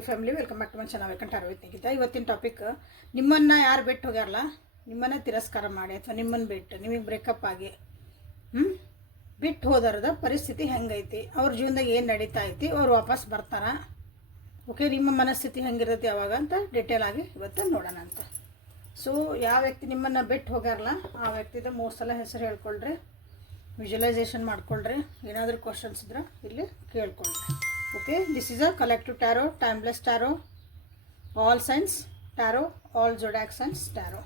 YouTube family, welcome back to my channel. Welcome tarot with Nikhita. ಇವತ್ತಿನ topic, ನಿಮ್ಮನ್ನು ಯಾರು ಬಿಟ್ಟು ಹೋಗ್ಯಾರಲ್ಲ, ನಿಮ್ಮನ್ನು ತಿರಸ್ಕಾರ ಮಾಡಿ ಅಥವಾ ನಿಮ್ಮನ್ನು ಬಿಟ್ಟು ನಿಮಗೆ ಬ್ರೇಕಪ್ ಆಗಿ ಬಿಟ್ಟು ಹೋದರದ ಪರಿಸ್ಥಿತಿ ಹೆಂಗೈತಿ, ಅವ್ರ ಜೀವನದಾಗ ಏನು ನಡೀತಾ ಐತಿ, ಅವ್ರು ವಾಪಸ್ ಬರ್ತಾರ, ಓಕೆ, ನಿಮ್ಮ ಮನಸ್ಥಿತಿ ಹೆಂಗಿರ್ತೈತಿ ಯಾವಾಗ ಅಂತ ಡೀಟೇಲ್ ಆಗಿ ಇವತ್ತು ನೋಡೋಣ ಅಂತ. ಸೊ ಯಾವ ವ್ಯಕ್ತಿ ನಿಮ್ಮನ್ನು ಬಿಟ್ಟು ಹೋಗ್ಯಾರಲ್ಲ ಆ ವ್ಯಕ್ತಿದ 3 ಸಲ ಹೆಸರು ಹೇಳ್ಕೊಳ್ರಿ, ವಿಜುವಲೈಸೇಷನ್ ಮಾಡ್ಕೊಳ್ರಿ, ಏನಾದರೂ ಕ್ವಶನ್ಸ್ ಇದ್ರೆ ಇಲ್ಲಿ ಕೇಳ್ಕೊಳ್ರಿ. Okay, this is a collective tarot, timeless tarot, all signs tarot, all zodiac signs tarot.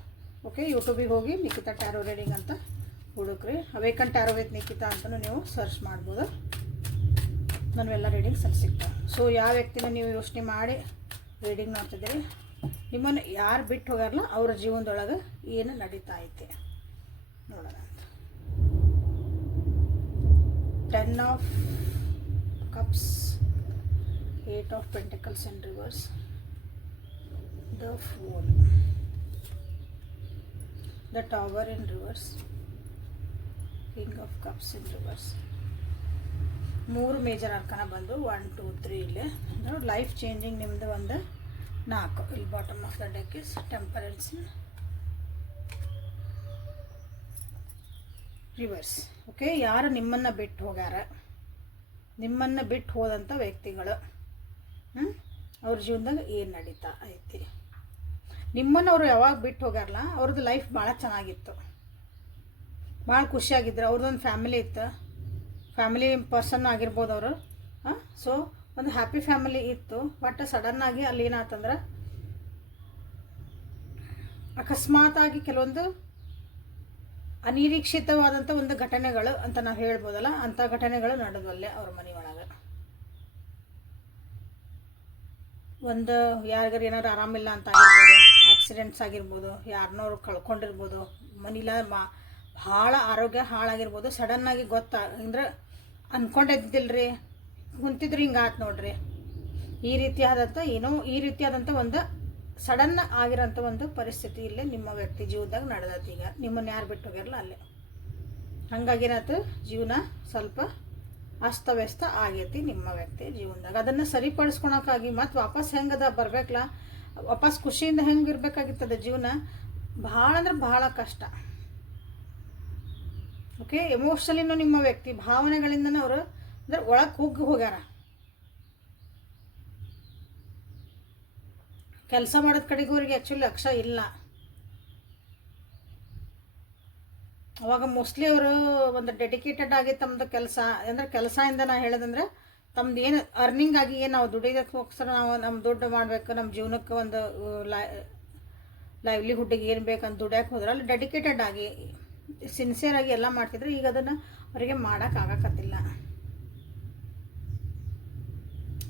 Okay, ಯೂಟ್ಯೂಬಿಗೆ ಹೋಗಿ ನಿಖಿತಾ ಟ್ಯಾರೋ ರೀಡಿಂಗ್ ಅಂತ ಹುಡುಕ್ರಿ, ಅವೇಕನ್ ಟ್ಯಾರೋ ವಿತ್ ನಿಖಿತಾ ಅಂತಲೂ ನೀವು ಸರ್ಚ್ ಮಾಡ್ಬೋದು, ನನವೆಲ್ಲ ರೀಡಿಂಗ್ಸ್ ಅಲ್ಲಿ ಸಿಗ್ತಾವೆ. ಸೊ ಯಾವ ವ್ಯಕ್ತಿನ ನೀವು ಯೋಚನೆ ಮಾಡಿ ರೀಡಿಂಗ್ ಮಾಡ್ತಿದ್ದೀರಿ, ನಿಮ್ಮನ್ನು ಯಾರು ಬಿಟ್ಟು ಹೋಗಾರಲ್ಲ ಅವ್ರ ಜೀವನದೊಳಗೆ ಏನು ನಡೀತಾ ಐತೆ ನೋಡೋಣ ಅಂತ. 10 of cups, 8 of Pentacles in reverse, the Fool, the Tower in reverse, King of Cups in reverse. 3 major ಅರ್ಕನ ಬಂದು 1 2 3 ಇಲ್ಲೇ ಲೈಫ್ ಚೇಂಜಿಂಗ್ ನಿಮ್ಮದು ಒಂದು 4. ಇಲ್ಲಿ bottom of the deck is temperance in reverse. Okay, ಯಾರು ನಿಮ್ಮನ್ನು ಬಿಟ್ಟು ಹೋಗ್ಯಾರ, ನಿಮ್ಮನ್ನು ಬಿಟ್ಟು ಹೋದಂಥ ವ್ಯಕ್ತಿಗಳು ಅವ್ರ ಜೀವನದಾಗ ಏನು ನಡೀತಾ ಐತಿ, ನಿಮ್ಮನ್ನು ಅವರು ಯಾವಾಗ ಬಿಟ್ಟು ಹೋಗ್ಯಾರಲ್ಲ ಅವ್ರದ್ದು ಲೈಫ್ ಭಾಳ ಚೆನ್ನಾಗಿತ್ತು, ಭಾಳ ಖುಷಿಯಾಗಿದ್ರು, ಅವ್ರದ್ದೊಂದು ಫ್ಯಾಮಿಲಿ ಇತ್ತು, ಫ್ಯಾಮಿಲಿ ಪರ್ಸನ್ ಆಗಿರ್ಬೋದು ಅವರು. ಸೊ ಒಂದು ಹ್ಯಾಪಿ ಫ್ಯಾಮಿಲಿ ಇತ್ತು. ಬಟ್ ಸಡನ್ನಾಗಿ ಅಲ್ಲಿ ಏನಾತಂದ್ರೆ ಅಕಸ್ಮಾತಾಗಿ ಕೆಲವೊಂದು ಅನಿರೀಕ್ಷಿತವಾದಂಥ ಒಂದು ಘಟನೆಗಳು ಅಂತ ನಾವು ಹೇಳ್ಬೋದಲ್ಲ, ಅಂಥ ಘಟನೆಗಳು ನಡೆದವಲ್ಲೇ ಅವ್ರ ಮನೆ ಒಳಗೆ. ಒಂದು ಯಾರಿಗಾರು ಏನಾದ್ರು ಆರಾಮಿಲ್ಲ ಅಂತ ಆಗಿರ್ಬೋದು, ಆಕ್ಸಿಡೆಂಟ್ಸ್ ಆಗಿರ್ಬೋದು, ಯಾರನ್ನೋರು ಕಳ್ಕೊಂಡಿರ್ಬೋದು, ಮನಿಲ ಭಾಳ ಆರೋಗ್ಯ ಹಾಳಾಗಿರ್ಬೋದು, ಸಡನ್ನಾಗಿ ಅಂದ್ರೆ ಅಂದ್ಕೊಂಡಿದ್ದಿಲ್ರಿ, ಕುಂತಿದ್ರು ಹಿಂಗೆ ಆಯ್ತು ನೋಡ್ರಿ, ಈ ರೀತಿಯಾದಂಥ ಒಂದು ಸಡನ್ ಆಗಿರೋಂಥ ಒಂದು ಪರಿಸ್ಥಿತಿ ಇಲ್ಲೇ ನಿಮ್ಮ ವ್ಯಕ್ತಿ ಜೀವನದಾಗ ನಡೆದೈತಿ. ಈಗ ನಿಮ್ಮನ್ನು ಯಾರು ಬಿಟ್ಟು ಹೋಗ್ಯಾರಲ್ಲ ಅಲ್ಲೇ ಹಂಗಾಗಿರತ್ತೆ ಜೀವನ ಸ್ವಲ್ಪ ಅಸ್ತವ್ಯಸ್ತ ಆಗೈತಿ ನಿಮ್ಮ ವ್ಯಕ್ತಿ ಜೀವನದಾಗ. ಅದನ್ನು ಸರಿಪಡಿಸ್ಕೊಳಕ್ಕಾಗಿ ಮತ್ತು ವಾಪಸ್ ಹೆಂಗದ ಬರಬೇಕಲ್ಲ, ವಾಪಸ್ ಖುಷಿಯಿಂದ ಹೆಂಗೆ ಇರಬೇಕಾಗಿರ್ತದೆ ಜೀವನ, ಭಾಳ ಅಂದ್ರೆ ಭಾಳ ಕಷ್ಟ. ಓಕೆ, ಎಮೋಷ್ನಲಿನೂ ನಿಮ್ಮ ವ್ಯಕ್ತಿ ಭಾವನೆಗಳಿಂದನೂ ಅವರು ಅಂದ್ರೆ ಒಳಗೆ ಹೋಗ್ಯಾರ. ಕೆಲಸ ಮಾಡೋದ್ ಕಡೆಗೂ ಅವ್ರಿಗೆ ಆ್ಯಕ್ಚುಲಿ ಲಕ್ಷ್ಯ ಇಲ್ಲ. ಅವಾಗ ಮೋಸ್ಟ್ಲಿ ಅವರು ಒಂದು ಡೆಡಿಕೇಟೆಡ್ ಆಗಿ ತಮ್ಮದು ಕೆಲಸ ಅಂದರೆ ಕೆಲಸದಿಂದ ನಾ ಹೇಳೋದಂದ್ರೆ ತಮ್ದು ಏನು ಅರ್ನಿಂಗ್ ಆಗಿ ಏನು ನಾವು ದುಡಿಯೋದಕ್ಕೋಸ್ಕರ ನಾವು ನಮ್ಮ ದುಡ್ಡು ಮಾಡಬೇಕು, ನಮ್ಮ ಜೀವನಕ್ಕೆ ಒಂದು ಲೈವ್ಲಿಹುಡ್ಡಿಗೆ ಏನು ಬೇಕಂತ ದುಡಿಯೋಕೆ ಹೋದ್ರೆ ಅಲ್ಲಿ ಡೆಡಿಕೇಟೆಡ್ ಆಗಿ ಸಿನ್ಸಿಯರ್ ಆಗಿ ಎಲ್ಲ ಮಾಡ್ತಿದ್ರು. ಈಗ ಅದನ್ನು ಅವರಿಗೆ ಮಾಡೋಕ್ಕಾಗಕತ್ತಿಲ್ಲ,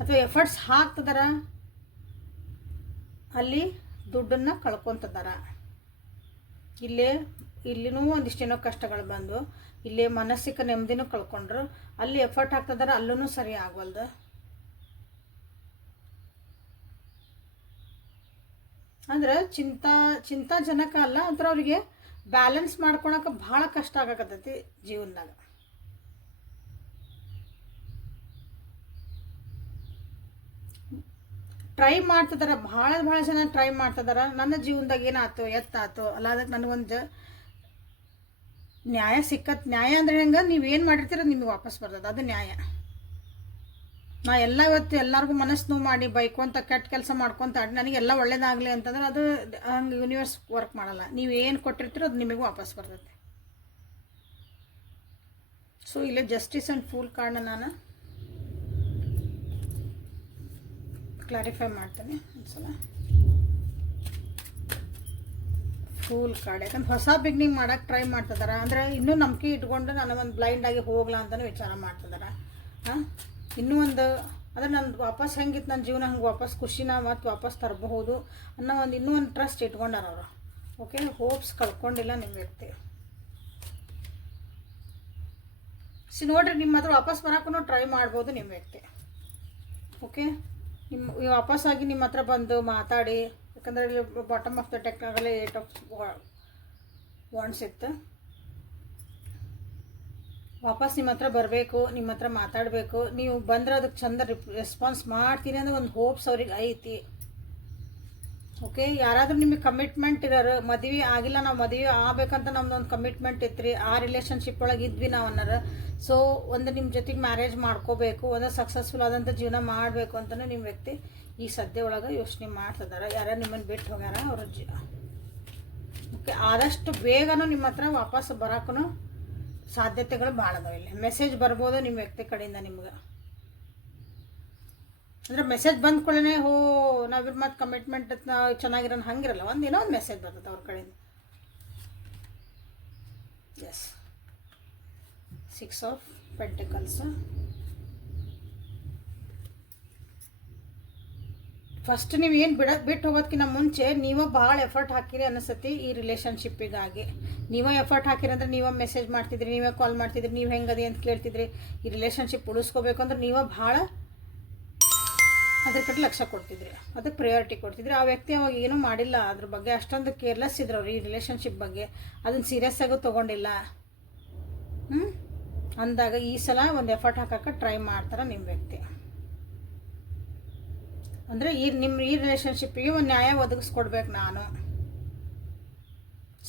ಅಥವಾ ಎಫರ್ಟ್ಸ್ ಹಾಕ್ತಿದಾರ, ಅಲ್ಲಿ ದುಡ್ಡನ್ನು ಕಳ್ಕೊತಿದಾರ. ಇಲ್ಲಿನೂ ಒಂದಿಷ್ಟೇನೋ ಕಷ್ಟಗಳು ಬಂದು ಇಲ್ಲಿ ಮಾನಸಿಕ ನೆಮ್ಮದಿನೂ ಕಳ್ಕೊಂಡ್ರು, ಅಲ್ಲಿ ಎಫರ್ಟ್ ಹಾಕ್ತಿದಾರ, ಅಲ್ಲೂ ಸರಿ ಆಗವಲ್ದು. ಅಂದ್ರೆ ಚಿಂತಾಜನಕ ಅಲ್ಲ, ಅಂದ್ರೆ ಅವ್ರಿಗೆ ಬ್ಯಾಲೆನ್ಸ್ ಮಾಡ್ಕೊಳಕ್ಕೆ ಭಾಳ ಕಷ್ಟ ಆಗಕತ್ತೈತಿ ಜೀವನದಾಗ. ಟ್ರೈ ಮಾಡ್ತಿದಾರ, ಭಾಳ ಜನ ಟ್ರೈ ಮಾಡ್ತಿದಾರ. ನನ್ನ ಜೀವನದಾಗ ಏನಾಯ್ತು ಎತ್ತಾಯ್ತು ಅಲ್ಲ, ಅದಕ್ಕೆ ನನಗೊಂದು ನ್ಯಾಯ ಸಿಕ್ಕತ್. ನ್ಯಾಯ ಅಂದ್ರೆ ಹೆಂಗೆ, ನೀವೇನು ಮಾಡಿರ್ತೀರ ನಿಮಗೆ ವಾಪಸ್ ಬರ್ತದೆ, ಅದು ನ್ಯಾಯ. ನಾ ಎಲ್ಲ ಇವತ್ತು ಎಲ್ಲರಿಗೂ ಮನಸ್ಸು ನೋವು ಮಾಡಿ ಬೈಕೊಂತ ಕೆಟ್ಟ ಕೆಲಸ ಮಾಡ್ಕೊತ ನನಗೆಲ್ಲ ಒಳ್ಳೇದಾಗಲಿ ಅಂತಂದ್ರೆ ಅದು ಹಂಗೆ ಯೂನಿವರ್ಸ್ ವರ್ಕ್ ಮಾಡಲ್ಲ. ನೀವು ಏನು ಕೊಟ್ಟಿರ್ತೀರೋ ಅದು ನಿಮಗೂ ವಾಪಸ್ ಬರ್ತದೆ. ಸೊ ಇಲ್ಲೇ ಜಸ್ಟಿಸ್ ಆ್ಯಂಡ್ ಫೂಲ್ ಕಾರ್ಡ್ನ ನಾನು ಕ್ಲಾರಿಫೈ ಮಾಡ್ತೇನೆ ಒಂದ್ಸಲ. ಫೂಲ್ ಕಾರ್ಡ್, ಯಾಕಂದ್ರೆ ಹೊಸ ಬಿಗ್ನಿಂಗ್ ಮಾಡೋಕ್ಕೆ ಟ್ರೈ ಮಾಡ್ತಿದಾರ, ಅಂದರೆ ಇನ್ನೂ ನಂಬಿಕೆ ಇಟ್ಕೊಂಡು ನಾನು ಒಂದು ಬ್ಲೈಂಡ್ ಆಗಿ ಹೋಗ್ಲಾ ಅಂತಲೂ ವಿಚಾರ ಮಾಡ್ತಿದಾರ. ಇನ್ನೂ ಒಂದು ಅಂದರೆ ನನ್ನ ವಾಪಸ್ ಹೆಂಗಿತ್ತು ನನ್ನ ಜೀವನ ಹಂಗೆ ವಾಪಸ್ ಖುಷಿನ ಮತ್ತು ವಾಪಸ್ ತರಬಹುದು ಅನ್ನೋ ಇನ್ನೂ ಒಂದು ಟ್ರಸ್ಟ್ ಇಟ್ಕೊಂಡಾರ ಅವರು. ಓಕೆ, ಹೋಪ್ಸ್ ಕಳ್ಕೊಂಡಿಲ್ಲ ನಿಮ್ಮ ವ್ಯಕ್ತಿ. ನೋಡ್ರಿ, ನಿಮ್ಮ ಹತ್ರ ವಾಪಸ್ ಬರೋಕ್ಕೂ ಟ್ರೈ ಮಾಡ್ಬೋದು ನಿಮ್ಮ ವ್ಯಕ್ತಿ. ಓಕೆ, ವಾಪಸ್ಸಾಗಿ ನಿಮ್ಮ ಹತ್ರ ಬಂದು ಮಾತಾಡಿ, ಯಾಕಂದರೆ ಇಲ್ಲಿ ಬಾಟಮ್ ಆಫ್ ದ ಡೆಕ್ ಆಗಲೇ 8 of Wands ಇತ್ತು. ವಾಪಸ್ ನಿಮ್ಮ ಹತ್ರ ಬರಬೇಕು, ನಿಮ್ಮ ಹತ್ರ ಮಾತಾಡಬೇಕು. ನೀವು ಬಂದ್ರೆ ಅದಕ್ಕೆ ಚಂದ ರೆಸ್ಪಾನ್ಸ್ ಮಾಡ್ತೀನಿ ಅಂದರೆ ಒಂದು ಹೋಪ್ಸ್ ಅವ್ರಿಗೆ ಐತಿ. ಓಕೆ, ಯಾರಾದರೂ ನಿಮಗೆ ಕಮಿಟ್ಮೆಂಟ್ ಇರೋರು, ಮದುವೆ ಆಗಿಲ್ಲ, ನಾವು ಮದುವೆ ಆಗ್ಬೇಕಂತ ನಮ್ದೊಂದು ಕಮಿಟ್ಮೆಂಟ್ ಇತ್ತು ರೀ, ಆ ರಿಲೇಷನ್ಶಿಪ್ ಒಳಗೆ ಇದ್ವಿ ನಾವು ಅನ್ನೋರು. ಸೊ ಒಂದು ನಿಮ್ಮ ಜೊತೆಗೆ ಮ್ಯಾರೇಜ್ ಮಾಡ್ಕೋಬೇಕು, ಒಂದು ಸಕ್ಸಸ್ಫುಲ್ ಆದಂಥ ಜೀವನ ಮಾಡಬೇಕು ಅಂತಲೇ ನಿಮ್ಮ ವ್ಯಕ್ತಿ ಈ ಸದ್ಯ ಒಳಗೆ ಯೋಚನೆ ಮಾಡ್ತಿದ್ದಾರೆ. ಯಾರ್ಯಾರು ನಿಮ್ಮನ್ನು ಬಿಟ್ಟು ಹೋಗ್ಯಾರ ಅವ್ರ ಓಕೆ, ಆದಷ್ಟು ಬೇಗನೂ ನಿಮ್ಮ ಹತ್ರ ವಾಪಸ್ ಬರೋಕ್ಕೂ ಸಾಧ್ಯತೆಗಳು ಭಾಳ ಅದಾವೆ. ಇಲ್ಲಿ ಮೆಸೇಜ್ ಬರ್ಬೋದು ನಿಮ್ಮ ವ್ಯಕ್ತಿ ಕಡೆಯಿಂದ ನಿಮ್ಗೆ. ಅಂದರೆ ಮೆಸೇಜ್ ಬಂದ ಕೂಡಲೇ ನಾವಿರ್ ಮತ್ತು ಕಮಿಟ್ಮೆಂಟ್ ಚೆನ್ನಾಗಿರೋಣ ಹಂಗಿರಲ್ಲ, ಒಂದೇನೋ ಒಂದು ಮೆಸೇಜ್ ಬರ್ತದೆ ಅವ್ರ ಕಡೆಯಿಂದ. S, 6 of pentacles. ಫಸ್ಟ್ ನೀವು ಏನು ಬಿಟ್ಟು ಹೋಗೋದಕ್ಕಿಂತ ಮುಂಚೆ ನೀವೇ ಭಾಳ ಎಫರ್ಟ್ ಹಾಕಿರಿ ಅನಿಸತಿ ಈ ರಿಲೇಷನ್ಶಿಪ್ಪಿಗಾಗಿ. ನೀವೇ ಎಫರ್ಟ್ ಹಾಕಿರಿ ಅಂದರೆ ನೀವೇ ಮೆಸೇಜ್ ಮಾಡ್ತಿದ್ರಿ, ನೀವೇ ಕಾಲ್ ಮಾಡ್ತಿದ್ರಿ, ನೀವು ಹೆಂಗದಿ ಅಂತ ಕೇಳ್ತಿದ್ರಿ. ಈ ರಿಲೇಷನ್ಶಿಪ್ ಉಳಿಸ್ಕೋಬೇಕು ಅಂದ್ರೆ ನೀವೇ ಭಾಳ ಅದ್ರ ಕಡೆ ಲಕ್ಷ್ಯ ಕೊಡ್ತಿದ್ರಿ, ಅದಕ್ಕೆ ಪ್ರಯಾರಿಟಿ ಕೊಡ್ತಿದ್ರಿ. ಆ ವ್ಯಕ್ತಿ ಅವಾಗ ಏನೂ ಮಾಡಿಲ್ಲ, ಅದ್ರ ಬಗ್ಗೆ ಅಷ್ಟೊಂದು ಕೇರ್ಲೆಸ್ ಇದ್ರು ಅವ್ರು ಈ ರಿಲೇಷನ್ಶಿಪ್ ಬಗ್ಗೆ, ಅದನ್ನು ಸೀರಿಯಸ್ ಆಗೂ ತೊಗೊಂಡಿಲ್ಲ. ಅಂದಾಗ ಈ ಸಲ ಒಂದು ಎಫರ್ಟ್ ಹಾಕೋಕ್ಕೆ ಟ್ರೈ ಮಾಡ್ತಾರೆ ನಿಮ್ಮ ವ್ಯಕ್ತಿ. ಅಂದರೆ ಈ ರಿಲೇಷನ್ಶಿಪ್ಪಿಗೆ ಒಂದು ನ್ಯಾಯ ಒದಗಿಸ್ಕೊಡ್ಬೇಕು, ನಾನು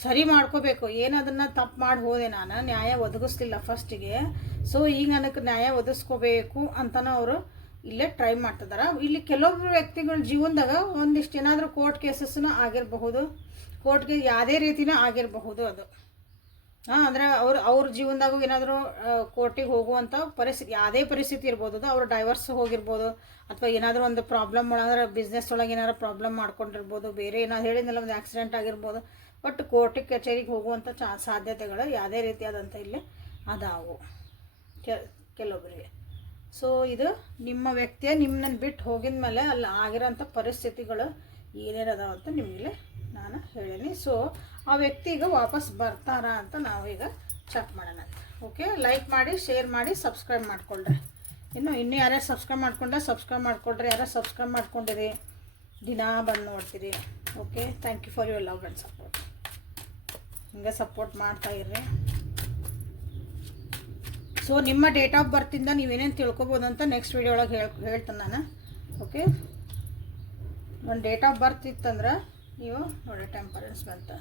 ಸರಿ ಮಾಡ್ಕೋಬೇಕು. ಏನು ಅದನ್ನು ತಪ್ಪು ಮಾಡಿ ಹೋದೆ, ನಾನು ನ್ಯಾಯ ಒದಗಿಸ್ಲಿಲ್ಲ ಫಸ್ಟಿಗೆ. ಸೊ ಈಗ ನನಗೆ ನ್ಯಾಯ ಒದಗಿಸ್ಕೋಬೇಕು ಅಂತಲೂ ಅವರು ಇಲ್ಲೇ ಟ್ರೈ ಮಾಡ್ತಿದ್ದಾರೆ. ಇಲ್ಲಿ ಕೆಲವೊಬ್ಬರು ವ್ಯಕ್ತಿಗಳ ಜೀವನದಾಗ ಒಂದಿಷ್ಟು ಏನಾದರೂ ಕೋರ್ಟ್ ಕೇಸಸ್ಸೂ ಆಗಿರಬಹುದು, ಕೋರ್ಟ್ಗೆ ಯಾವುದೇ ರೀತಿನೂ ಆಗಿರಬಹುದು ಅದು. ಅಂದರೆ ಅವ್ರ ಜೀವನದಾಗೂ ಏನಾದರೂ ಕೋರ್ಟಿಗೆ ಹೋಗುವಂಥ ಪರಿಸ್ಥಿತಿ, ಯಾವುದೇ ಪರಿಸ್ಥಿತಿ ಇರ್ಬೋದು ಅದು. ಅವ್ರು ಡೈವರ್ಸ್ ಹೋಗಿರ್ಬೋದು, ಅಥವಾ ಏನಾದರೂ ಒಂದು ಪ್ರಾಬ್ಲಮ್ ಒಳಗೆ ಬಿಸ್ನೆಸ್ ಒಳಗೆ ಏನಾದ್ರು ಪ್ರಾಬ್ಲಮ್ ಮಾಡ್ಕೊಂಡಿರ್ಬೋದು, ಬೇರೆ ಏನಾದ್ರು ಹೇಳಿದ್ನಲ್ಲ ಒಂದು ಆಕ್ಸಿಡೆಂಟ್ ಆಗಿರ್ಬೋದು. ಬಟ್ ಕೋರ್ಟಿಗೆ ಕಚೇರಿಗೆ ಹೋಗುವಂಥ ಸಾಧ್ಯತೆಗಳು ಯಾವುದೇ ರೀತಿಯಾದಂಥ ಇಲ್ಲಿ ಅದಾವು ಕೆಲವೊಬ್ಬರಿಗೆ. ಸೊ ಇದು ನಿಮ್ಮ ವ್ಯಕ್ತಿಯ ನಿಮ್ಮನ್ನು ಬಿಟ್ಟು ಹೋಗಿದ ಮೇಲೆ ಅಲ್ಲಿ ಆಗಿರೋಂಥ ಪರಿಸ್ಥಿತಿಗಳು ಏನೇನದಾವ ಅಂತ ನಿಮಗೆ ನಾನು ಹೇಳೀನಿ. ಸೊ ಆ ವ್ಯಕ್ತಿಗೆ ವಾಪಸ್ ಬರ್ತಾರಾ ಅಂತ ನಾವೀಗ ಚೆಕ್ ಮಾಡೋಣ. ಓಕೆ, ಲೈಕ್ ಮಾಡಿ, ಶೇರ್ ಮಾಡಿ, ಸಬ್ಸ್ಕ್ರೈಬ್ ಮಾಡಿಕೊಳ್ರಿ. ಇನ್ನೂ ಯಾರ್ಯಾರು ಸಬ್ಸ್ಕ್ರೈಬ್ ಮಾಡ್ಕೊಳ್ರಿ, ಯಾರು ಸಬ್ಸ್ಕ್ರೈಬ್ ಮಾಡ್ಕೊಂಡಿರಿ, ದಿನ ಬಂದು ನೋಡ್ತೀರಿ. Okay, thank you for your love and support. ಹಿಂಗೆ ಸಪೋರ್ಟ್ ಮಾಡ್ತಾಯಿರ್ರಿ. ಸೊ ನಿಮ್ಮ ಡೇಟ್ ಆಫ್ ಬರ್ತಿಂದ ನೀವೇನೇನು ತಿಳ್ಕೊಬೋದು ಅಂತ ನೆಕ್ಸ್ಟ್ ವಿಡಿಯೋ ಒಳಗೆ ಹೇಳ್ತೇನೆ ನಾನು. ಓಕೆ, ಒಂದು ಡೇಟ್ ಆಫ್ ಬರ್ತ್ ಇತ್ತಂದ್ರೆ ನೀವು ನೋಡಿ, ಟೆಂಪರೆನ್ಸ್ ಬಂತ.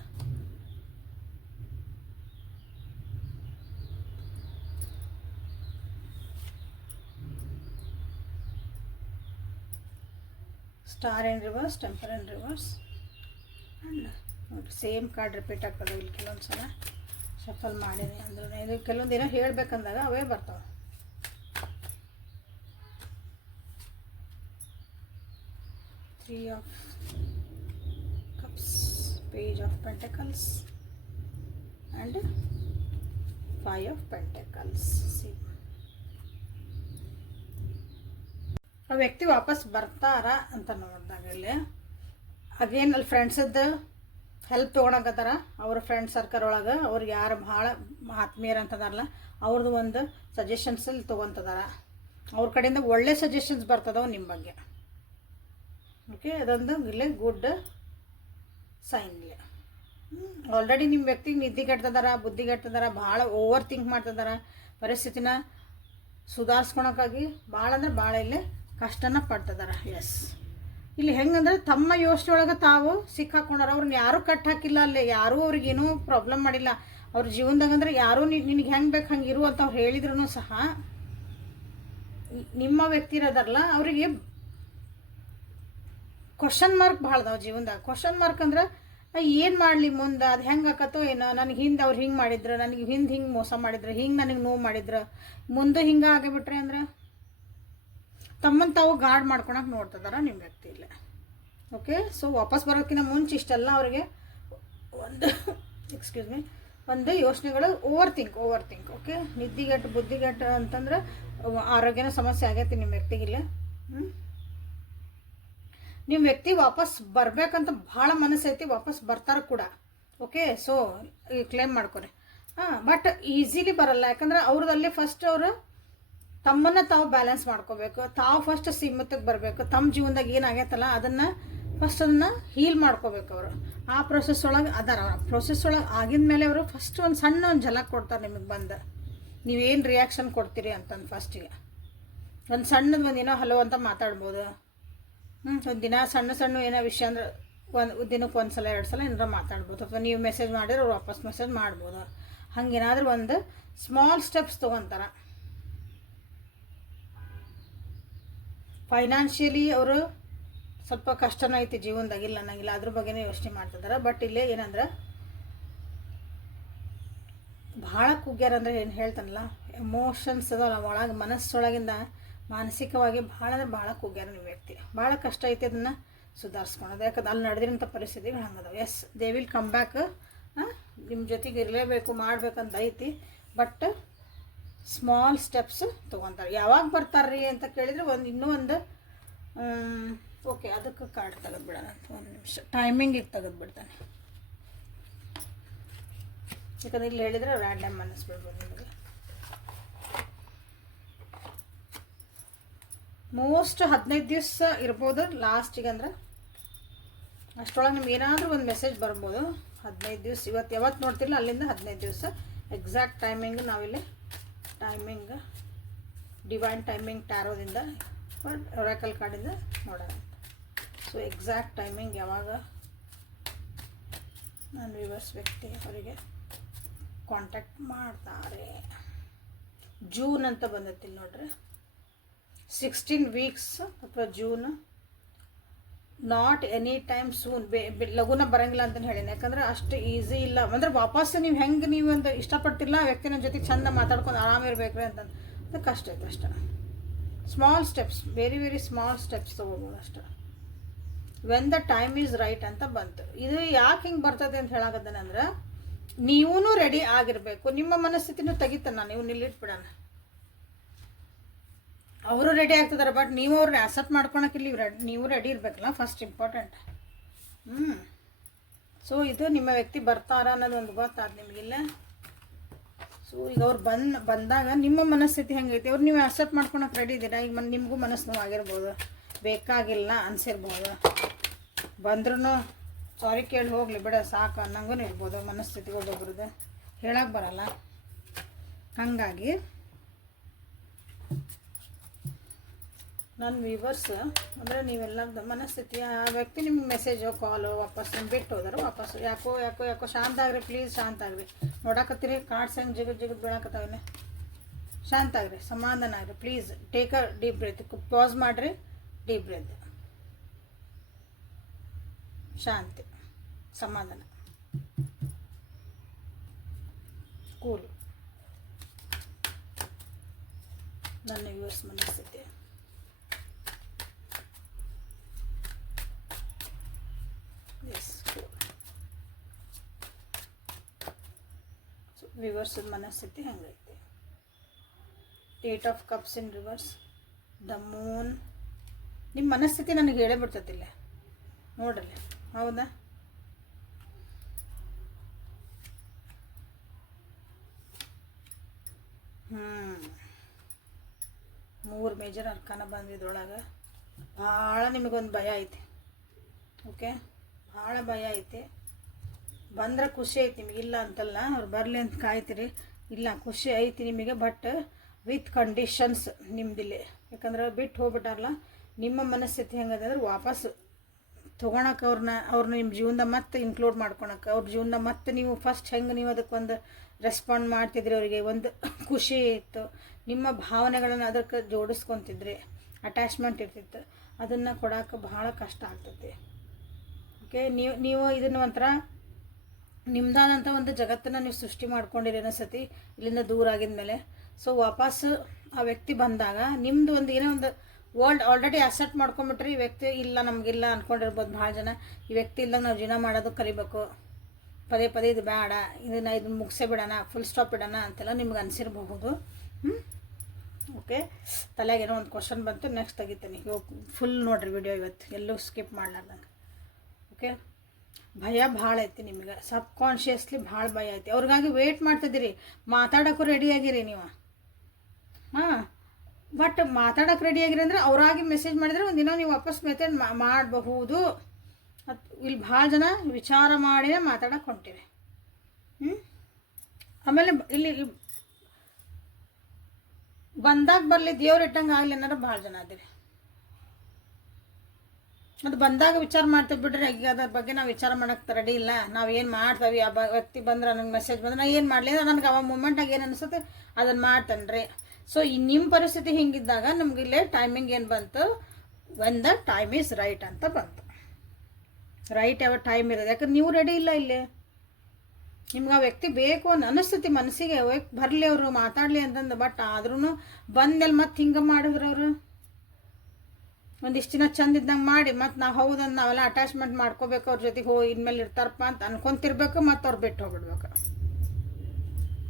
Star in reverse, temper in reverse, and ನೋಡಿ ಸೇಮ್ ಕಾರ್ಡ್ ರಿಪೀಟ್ ಆಗ್ತದೆ ಇಲ್ಲಿ ಕೆಲವೊಂದು ಸಲ ಶಫಲ್ ಮಾಡೀನಿ ಅಂದ್ರೆ. ಇದು ಕೆಲವೊಂದು ದಿನ ಹೇಳ್ಬೇಕಂದಾಗ ಅವೇ ಬರ್ತಾವೆ. Three of cups, page of pentacles and 5 of pentacles. ಆ ವ್ಯಕ್ತಿ ವಾಪಸ್ ಬರ್ತಾರಾ ಅಂತ ನೋಡಿದಾಗ ಇಲ್ಲಿ ಅಗೇನ್ ಅಲ್ಲಿ ಫ್ರೆಂಡ್ಸದ್ದು ಹೆಲ್ಪ್ ತೊಗೊಳಕತ್ತಾರ. ಅವ್ರ ಫ್ರೆಂಡ್ ಸರ್ಕಲ್ ಒಳಗೆ ಅವ್ರಿಗೆ ಯಾರು ಭಾಳ ಆತ್ಮೀಯರು ಅಂತದಾರಲ್ಲ ಅವ್ರದ್ದು ಒಂದು ಸಜೆಷನ್ಸಲ್ಲಿ ತೊಗೊತದಾರ. ಅವ್ರ ಕಡೆಯಿಂದ ಒಳ್ಳೆ ಸಜೆಷನ್ಸ್ ಬರ್ತದವು ನಿಮ್ಮ ಬಗ್ಗೆ. ಓಕೆ, ಅದೊಂದು ಇಲ್ಲೇ ಗುಡ್ ಸೈನ್. ಇಲ್ಲೇ ಆಲ್ರೆಡಿ ನಿಮ್ಮ ವ್ಯಕ್ತಿಗೆ ನಿದ್ದಿಗೆಡ್ತದಾರ, ಬುದ್ಧಿಗೆಡ್ತದಾರ, ಭಾಳ ಓವರ್ ಥಿಂಕ್ ಮಾಡ್ತಿದಾರ. ಪರಿಸ್ಥಿತಿನ ಸುಧಾರಿಸ್ಕೊಳಕ್ಕಾಗಿ ಭಾಳ ಅಂದ್ರೆ ಭಾಳ ಇಲ್ಲೇ ಕಷ್ಟನ ಪಡ್ತಿದಾರ. ಎಸ್, ಇಲ್ಲಿ ಹೆಂಗಂದ್ರೆ ತಮ್ಮ ಯೋಚನೆ ಒಳಗೆ ತಾವು ಸಿಕ್ಕಾಕೊಂಡಾರ. ಅವ್ರನ್ನ ಯಾರೂ ಕಟ್ ಹಾಕಿಲ್ಲ, ಅಲ್ಲೇ ಯಾರೂ ಅವ್ರಿಗೇನೂ ಪ್ರಾಬ್ಲಮ್ ಮಾಡಿಲ್ಲ ಅವ್ರ ಜೀವನದಾಗಂದ್ರೆ. ಯಾರೂ ನಿನಗೆ ಹೆಂಗೆ ಬೇಕು ಹಂಗೆ ಇರು ಅಂತ ಅವ್ರು ಹೇಳಿದ್ರು ಸಹ ನಿಮ್ಮ ವ್ಯಕ್ತಿ ಇರೋದಾರಲ್ಲ ಅವರಿಗೆ ಕ್ವಶನ್ ಮಾರ್ಕ್ ಭಾಳ ಅದಾವ ಜೀವನದಾಗ. ಕ್ವಶನ್ ಮಾರ್ಕ್ ಅಂದ್ರೆ ಏನು ಮಾಡಲಿ ಮುಂದೆ, ಅದು ಹೆಂಗೆ ಆಕತ್ತೋ ಏನೋ, ನನಗೆ ಹಿಂದೆ ಅವ್ರು ಹಿಂಗೆ ಮಾಡಿದ್ರು, ನನಗೆ ಹಿಂಗೆ ಮೋಸ ಮಾಡಿದ್ರು, ಹಿಂಗೆ ನನಗೆ ನೋವು ಮಾಡಿದ್ರು, ಮುಂದೆ ಹಿಂಗೆ ಆಗಿಬಿಟ್ರೆ ಅಂದ್ರೆ ತಮ್ಮನ್ನು ತಾವು ಗಾರ್ಡ್ ಮಾಡ್ಕೊಳಕ್ಕೆ ನೋಡ್ತಿದಾರ ನಿಮ್ಮ ವ್ಯಕ್ತಿ ಇಲ್ಲ. ಓಕೆ, ಸೊ ವಾಪಸ್ ಬರೋಕ್ಕಿಂತ ಮುಂಚೆ ಇಷ್ಟೆಲ್ಲ ಅವರಿಗೆ ಒಂದು ಯೋಚನೆಗಳು ಓವರ್ ಥಿಂಕ್. ಓಕೆ, ನಿದ್ದಿಗೆಟ್ಟು ಬುದ್ಧಿಗೆಟ್ಟು ಅಂತಂದ್ರೆ ಆರೋಗ್ಯನ ಸಮಸ್ಯೆ ಆಗೈತಿ ನಿಮ್ಮ ವ್ಯಕ್ತಿಗಿಲ್ಲ. ನಿಮ್ಮ ವ್ಯಕ್ತಿ ವಾಪಸ್ ಬರಬೇಕಂತ ಭಾಳ ಮನಸ್ಸೈತಿ, ವಾಪಸ್ ಬರ್ತಾರೆ ಕೂಡ. ಓಕೆ, ಸೊ ಕ್ಲೇಮ್ ಮಾಡ್ಕೊರಿ. ಬಟ್ ಈಸಿಲಿ ಬರಲ್ಲ, ಯಾಕಂದ್ರೆ ಅವ್ರದಲ್ಲಿ ಫಸ್ಟ್ ಅವರು ತಮ್ಮನ್ನು ತಾವು ಬ್ಯಾಲೆನ್ಸ್ ಮಾಡ್ಕೋಬೇಕು. ತಾವು ಫಸ್ಟ್ ಸೀಮಿತಕ್ಕೆ ಬರಬೇಕು. ತಮ್ಮ ಜೀವನದಾಗ ಏನಾಗೈತಲ್ಲ ಅದನ್ನು ಹೀಲ್ ಮಾಡ್ಕೋಬೇಕು. ಅವರು ಆ ಪ್ರೊಸೆಸ್ ಒಳಗೆ ಅದಾರ. ಪ್ರೊಸೆಸ್ ಒಳಗೆ ಆಗಿದ ಮೇಲೆ ಅವರು ಫಸ್ಟ್ ಒಂದು ಸಣ್ಣ ಝಲಕ್ ಕೊಡ್ತಾರೆ ನಿಮಗೆ ಬಂದು. ನೀವೇನು ರಿಯಾಕ್ಷನ್ ಕೊಡ್ತೀರಿ ಅಂತಂದು ಫಸ್ಟಿಗೆ ಒಂದು ಸಣ್ಣದು ಒಂದು ಏನೋ ಹಲೋ ಅಂತ ಮಾತಾಡ್ಬೋದು. ಒಂದು ದಿನ ಸಣ್ಣ ಏನೋ ವಿಷಯ ಅಂದ್ರೆ ದಿನಕ್ಕೆ ಒಂದು ಸಲ 2 ಸಲ ಏನಾರ ಮಾತಾಡ್ಬೋದು. ಅಥವಾ ನೀವು ಮೆಸೇಜ್ ಮಾಡಿದ್ರೆ ಅವ್ರು ವಾಪಸ್ ಮೆಸೇಜ್ ಮಾಡ್ಬೋದು. ಹಂಗೇನಾದ್ರೂ ಒಂದು ಸ್ಮಾಲ್ ಸ್ಟೆಪ್ಸ್ ತೊಗೊತಾರೆ. ಫೈನಾನ್ಷಿಯಲಿ ಅವರು ಸ್ವಲ್ಪ ಕಷ್ಟನ ಐತಿ ಜೀವನದಾಗಿಲ್ಲ ಅನ್ನಂಗಿಲ್ಲ, ಅದ್ರ ಬಗ್ಗೆನೇ ಯೋಚನೆ ಮಾಡ್ತಿದ್ದಾರೆ. ಬಟ್ ಇಲ್ಲೇ ಏನಂದ್ರೆ ಭಾಳ ಕುಗ್ಗ್ಯಾರ ಅಂದರೆ ಏನು ಹೇಳ್ತಾನಲ್ಲ, ಎಮೋಷನ್ಸ್ ಅದಲ್ಲ ಒಳಗೆ, ಮನಸ್ಸೊಳಗಿಂದ ಮಾನಸಿಕವಾಗಿ ಭಾಳ ಅಂದ್ರೆ ಭಾಳ ಕುಗ್ಗ್ಯಾರ ನಿಮ್ಮ ವ್ಯಕ್ತಿ. ಭಾಳ ಕಷ್ಟ ಐತಿ ಅದನ್ನು ಸುಧಾರಿಸ್ಕೊಳೋದು. ಯಾಕಂದ್ರೆ ಅಲ್ಲಿ ನಡೆದಿರೋಂಥ ಪರಿಸ್ಥಿತಿಗಳು ಹಂಗದಾವೆ. Yes, they will come back. ನಿಮ್ಮ ಜೊತೆಗೆ ಇರಲೇಬೇಕು, ಮಾಡ್ಬೇಕಂತ ಐತಿ. ಬಟ್ ಸ್ಮಾಲ್ ಸ್ಟೆಪ್ಸ್ ತೊಗೊತಾರೆ. ಯಾವಾಗ ಬರ್ತಾರ್ರಿ ಅಂತ ಕೇಳಿದರೆ ಇನ್ನೂ ಒಂದು ಓಕೆ, ಅದಕ್ಕೆ ಕಾರ್ಡ್ ತೆಗೆದುಬಿಡೋಣ ಅಂತ. 1 ನಿಮಿಷ ಟೈಮಿಂಗಿಗೆ ತೆಗೆದುಬಿಡ್ತಾನೆ. ಯಾಕಂದ್ರೆ ಇಲ್ಲಿ ಹೇಳಿದರೆ ರ್ಯಾಂಡಮ್ ಅನ್ನಿಸ್ಬಿಡ್ಬೋದು ನಿಮಗೆ. ಮೋಸ್ಟ್ 15 ದಿವಸ ಇರ್ಬೋದು ಲಾಸ್ಟಿಗೆ. ಅಂದ್ರೆ ಅಷ್ಟರೊಳಗೆ ನಿಮ್ಗೆ ಏನಾದರೂ ಒಂದು ಮೆಸೇಜ್ ಬರ್ಬೋದು. 15 ದಿವಸ, ಇವತ್ತು ಯಾವತ್ತು ನೋಡ್ತಿಲ್ಲ ಅಲ್ಲಿಂದ 15 ದಿವಸ ಎಕ್ಸಾಕ್ಟ್ ಟೈಮಿಂಗ್ ನಾವಿಲ್ಲಿ ಟೈಮಿಂಗ್ ಡಿವೈನ್ ಟೈಮಿಂಗ್ ಟ್ಯಾರೋದಿಂದ ಒರಾಕಲ್ ಕಾರ್ಡಿಂದ ನೋಡೋಣ. ಸೊ ಎಕ್ಸಾಕ್ಟ್ ಟೈಮಿಂಗ್ ಯಾವಾಗ ನನ್ನ ವ್ಯೂವರ್ಸ್ ವ್ಯಕ್ತಿ ಅವರಿಗೆ ಕಾಂಟ್ಯಾಕ್ಟ್ ಮಾಡ್ತಾರೆ. ಜೂನ್ ಅಂತ ಬಂದೈತಿಲ್ಲ ನೋಡ್ರಿ, 16 ವೀಕ್ಸ್ ಅಥವಾ June. Not any time soon, ಲಘುನ ಬರೋಂಗಿಲ್ಲ ಅಂತಲೇ ಹೇಳೀನಿ. ಯಾಕಂದ್ರೆ ಅಷ್ಟು ಈಸಿ ಇಲ್ಲ. ಅಂದ್ರೆ ವಾಪಸ್ ನೀವು ಹೆಂಗೆ ನೀವು ಒಂದು ಇಷ್ಟಪಟ್ಟಿಲ್ಲ ಆ ವ್ಯಕ್ತಿನ ಜೊತೆಗೆ ಚಂದ ಮಾತಾಡ್ಕೊಂಡು ಆರಾಮಿರ್ಬೇಕ್ರಿ ಅಂತಂದು ಅದು ಕಷ್ಟ ಐತೆ ಅಷ್ಟೇ. Small steps, very very small steps ತೊಗೋಬೋದು ಅಷ್ಟೆ. When the time is right ಅಂತ ಬಂತು. ಇದು ಯಾಕೆ ಹಿಂಗೆ ಬರ್ತದೆ ಅಂತ ಹೇಳಾಕತ್ತೇನೆ ಅಂದ್ರೆ, ನೀವೂ ರೆಡಿ ಆಗಿರಬೇಕು. ನಿಮ್ಮ ಮನಸ್ಥಿತಿನೂ ತೆಗಿತಾನೆ, ನೀವು ನಿಲ್ಲಿಟ್ಬಿಡೋಣ. ಅವರು ರೆಡಿ ಆಗ್ತಿದ್ದಾರೆ, ಬಟ್ ನೀವು ಅವ್ರನ್ನ ಆಕ್ಸೆಪ್ಟ್ ಮಾಡ್ಕೊಳಕ್ಕೆ ಇಲ್ಲಿ ನೀವು ರೆಡಿ ಇರಬೇಕಲ್ಲ, ಫಸ್ಟ್ ಇಂಪಾರ್ಟೆಂಟ್. ಸೊ ಇದು ನಿಮ್ಮ ವ್ಯಕ್ತಿ ಬರ್ತಾರ ಅನ್ನೋದು ಒಂದು ಗೊತ್ತಾದ ನಿಮಗಿಲ್ಲ. ಸೊ ಈಗ ಅವ್ರು ಬಂದಾಗ ನಿಮ್ಮ ಮನಸ್ಥಿತಿ ಹೆಂಗೈತಿ, ಅವ್ರು ನೀವು ಆಕ್ಸೆಪ್ಟ್ ಮಾಡ್ಕೊಳಕ್ಕೆ ರೆಡಿ ಇದ್ದೀರಾ. ಈಗ ನಿಮಗೂ ಮನಸ್ಸು ನೋವಾಗಿರ್ಬೋದು, ಬೇಕಾಗಿಲ್ಲ ಅನ್ಸಿರ್ಬೋದು. ಬಂದ್ರೂ ಸಾರಿ ಕೇಳಿ ಹೋಗಲಿ ಬಿಡ ಸಾಕು ಅನ್ನಂಗೂ ಇರ್ಬೋದು ಮನಸ್ಥಿತಿಗಳು ಒಬ್ರದ್ದು, ಹೇಳಕ್ಕೆ ಬರಲ್ಲ. ಹಾಗಾಗಿ ನನ್ನ ವ್ಯೂವರ್ಸ್ ಅಂದರೆ ನೀವೆಲ್ಲ ಮನಸ್ಥಿತಿ, ಆ ವ್ಯಕ್ತಿ ನಿಮ್ಗೆ ಮೆಸೇಜು ಕಾಲು ವಾಪಸ್ ನಿಮ್ಗೆ ಬಿಟ್ಟು ಹೋದ್ರೆ ವಾಪಸ್ಸು ಯಾಕೋ ಶಾಂತ ಆಗ್ರಿ, ಪ್ಲೀಸ್ ಶಾಂತ ಆಗ್ರಿ. ನೋಡಕತ್ತೀರಿ ಕಾರ್ಡ್ಸ್ ಹೆಂಗೆ ಜಿಗದ್ ಬೀಳಾಕತ್ತಾವೆ. ಶಾಂತ ಆಗ್ರಿ, ಸಮಾಧಾನ ಆಗ್ರಿ, please take a deep breath. Pass ಮಾಡಿರಿ, ಡೀಪ್ ಬ್ರೆತ್. ಶಾಂತಿ, ಸಮಾಧಾನ, ಕೂಲ್. ನನ್ನ ವ್ಯೂವರ್ಸ್ ಮನಸ್ಥಿತಿ ರಿವರ್ಸ್ ಮನಸ್ಥಿತಿ ಹೆಂಗೈತಿ. 8 of cups in reverse, the moon. ನಿಮ್ಮ ಮನಸ್ಥಿತಿ ನನಗೆ ಹೇಳೇ ಬಿಡ್ತತಿಲ್ಲ ನೋಡ್ರಿ, ಹೌದಾ? ಮೂರು ಮೇಜರ್ ಅರ್ಕಾನ ಬಂದಿದ್ದೊಳಗೆ ಭಾಳ ನಿಮಗೊಂದು ಭಯ ಐತಿ. ಓಕೆ, ಭಾಳ ಭಯ ಐತಿ. ಬಂದ್ರೆ ಖುಷಿ ಐತಿ ನಿಮಗೆ, ಇಲ್ಲ ಅಂತಲ್ಲ, ಅವ್ರು ಬರಲಿ ಅಂತ ಕಾಯ್ತೀರಿ. ಇಲ್ಲ, ಖುಷಿ ಐತಿ ನಿಮಗೆ, ಬಟ್ ವಿತ್ ಕಂಡೀಷನ್ಸ್ ನಿಮ್ದಿಲ್ಲಿ. ಯಾಕಂದ್ರೆ ಬಿಟ್ಟು ಹೋಗ್ಬಿಟ್ಟಾರಲ್ಲ, ನಿಮ್ಮ ಮನಸ್ಥಿತಿ ಹೆಂಗದೆ ಅಂದ್ರೆ ವಾಪಸ್ ತೊಗೊಳಕ್ಕೆ ಅವ್ರನ್ನ ನಿಮ್ಮ ಜೀವನದ ಮತ್ತೆ ಇನ್ಕ್ಲೂಡ್ ಮಾಡ್ಕೊಳಕ್ಕೆ, ಅವ್ರ ಜೀವನದ ಮತ್ತೆ ನೀವು ಫಸ್ಟ್ ಹೆಂಗೆ ನೀವು ಅದಕ್ಕೊಂದು ರೆಸ್ಪಾಂಡ್ ಮಾಡ್ತಿದ್ರಿ, ಅವರಿಗೆ ಒಂದು ಖುಷಿ ಇತ್ತು, ನಿಮ್ಮ ಭಾವನೆಗಳನ್ನು ಅದಕ್ಕೆ ಜೋಡಿಸ್ಕೊತಿದ್ರಿ, ಅಟ್ಯಾಚ್ಮೆಂಟ್ ಇರ್ತಿತ್ತು, ಅದನ್ನು ಕೊಡೋಕೆ ಭಾಳ ಕಷ್ಟ ಆಗ್ತೈತಿ. ಓಕೆ, ನೀವು ಇದನ್ನು ಒಂಥರ ನಿಮ್ದಾದಂಥ ಒಂದು ಜಗತ್ತನ್ನು ನೀವು ಸೃಷ್ಟಿ ಮಾಡ್ಕೊಂಡಿರಿ ಅನಿಸತಿ ಇಲ್ಲಿಂದ ದೂರ ಆಗಿದ್ಮೇಲೆ. ಸೊ ವಾಪಸ್ಸು ಆ ವ್ಯಕ್ತಿ ಬಂದಾಗ ನಿಮ್ಮದು ಒಂದು ಏನೋ ಒಂದು ವರ್ಲ್ಡ್ ಆಲ್ರೆಡಿ ಅಕ್ಸೆಪ್ಟ್ ಮಾಡ್ಕೊಂಬಿಟ್ರಿ. ಈ ವ್ಯಕ್ತಿ ಇಲ್ಲ, ನಮಗಿಲ್ಲ ಅಂದ್ಕೊಂಡಿರ್ಬೋದು ಭಾಳ ಜನ. ಈ ವ್ಯಕ್ತಿ ಇಲ್ಲ, ನಾವು ಜೀವನ ಮಾಡೋದು ಕಲಿಬೇಕು, ಪದೇ ಪದೇ ಇದು ಬೇಡ, ಇದನ್ನು ಮುಗಿಸೇ ಬಿಡೋಣ, ಫುಲ್ ಸ್ಟಾಪ್ ಇಡೋಣ ಅಂತೆಲ್ಲ ನಿಮ್ಗೆ ಅನಿಸಿರಬಹುದು. ಓಕೆ, ತಲೆಗೇನೋ ಒಂದು ಕ್ವಶನ್ ಬಂತು, ನೆಕ್ಸ್ಟ್ ತೆಗಿತೀನಿ. ಫುಲ್ ನೋಡಿರಿ ವಿಡಿಯೋ ಇವತ್ತು, ಎಲ್ಲೂ ಸ್ಕಿಪ್ ಮಾಡ್ಲಾರ್ದಂಗೆ. ಓಕೆ, ಭಯ ಭಾಳ ಐತಿ ನಿಮಗೆ, ಸಬ್ ಕಾನ್ಷಿಯಸ್ಲಿ ಭಾಳ ಭಯ ಐತಿ. ಅವ್ರಿಗಾಗಿ ವೇಟ್ ಮಾಡ್ತಿದ್ದೀರಿ, ಮಾತಾಡೋಕ್ಕೂ ರೆಡಿಯಾಗಿರಿ ನೀವು. ಬಟ್ ಮಾತಾಡೋಕೆ ರೆಡಿಯಾಗಿರಿ ಅಂದರೆ ಅವರಾಗಿ ಮೆಸೇಜ್ ಮಾಡಿದರೆ ಒಂದಿನ ನೀವು ವಾಪಸ್ ಮೆಸೇಜ್ ಮಾಡಬಹುದು. ಇಲ್ಲಿ ಭಾಳ ಜನ ವಿಚಾರ ಮಾಡಿನೇ ಮಾತಾಡೋಕೆ ಹೊಂಟಿರಿ. ಆಮೇಲೆ ಇಲ್ಲಿ ಬಂದಾಗ ಬರಲಿ ದೇವ್ರು ಇಟ್ಟಂಗೆ ಆಗಲಿ ಅನ್ನೋರು ಭಾಳ ಜನ ಅದಿರಿ. ಅದು ಬಂದಾಗ ವಿಚಾರ ಮಾಡ್ತೀವಿ ಬಿಡ್ರಿ. ಈಗ ಅದ್ರ ಬಗ್ಗೆ ನಾವು ವಿಚಾರ ಮಾಡೋಕ್ಕೆ ರೆಡಿ ಇಲ್ಲ. ನಾವು ಏನು ಮಾಡ್ತೀವಿ, ಆ ವ್ಯಕ್ತಿ ಬಂದ್ರೆ ನನಗೆ ಮೆಸೇಜ್ ಬಂದ್ರೆ ನಾ ಏನು ಮಾಡಲಿ, ನನಗೆ ಅವ ಮೂಮೆಂಟಾಗ ಏನು ಅನಿಸುತ್ತೆ ಅದನ್ನು ಮಾಡ್ತಾನೆ ರೀ. ಸೊ ಈ ನಿಮ್ಮ ಪರಿಸ್ಥಿತಿ ಹಿಂಗಿದ್ದಾಗ ನಮ್ಗೆ ಇಲ್ಲೇ ಟೈಮಿಂಗ್ ಏನು ಬಂತು, when the time is right ಅಂತ ಬಂತು. ರೈಟ್ ಯಾವ ಟೈಮ್ ಇರೋದು, ಯಾಕಂದ್ರೆ ನೀವು ರೆಡಿ ಇಲ್ಲ ಇಲ್ಲಿ. ನಿಮ್ಗೆ ಆ ವ್ಯಕ್ತಿ ಬೇಕು ಅಂತ ಅನಿಸ್ತತಿ ಮನಸ್ಸಿಗೆ, ಬರಲಿ ಅವರು ಮಾತಾಡಲಿ ಅಂತಂದು. ಬಟ್ ಆದ್ರೂ ಬಂದ್ಮೇಲೆ ಮತ್ತೆ ಹಿಂಗೆ ಮಾಡಿದ್ರು ಅವರು ಒಂದಿಷ್ಟು ದಿನ ಚಂದ ಇದ್ದಂಗೆ ಮಾಡಿ ಮತ್ತು ನಾವು ಹೌದಂದು ನಾವೆಲ್ಲ ಅಟ್ಯಾಚ್ಮೆಂಟ್ ಮಾಡ್ಕೋಬೇಕು ಅವ್ರ ಜೊತೆಗೆ ಇನ್ಮೇಲೆ ಇರ್ತಾರಪ್ಪ ಅಂತ ಅನ್ಕೊಂತಿರ್ಬೇಕು, ಮತ್ತು ಅವ್ರು ಬಿಟ್ಟು ಹೋಗ್ಬಿಡ್ಬೇಕು.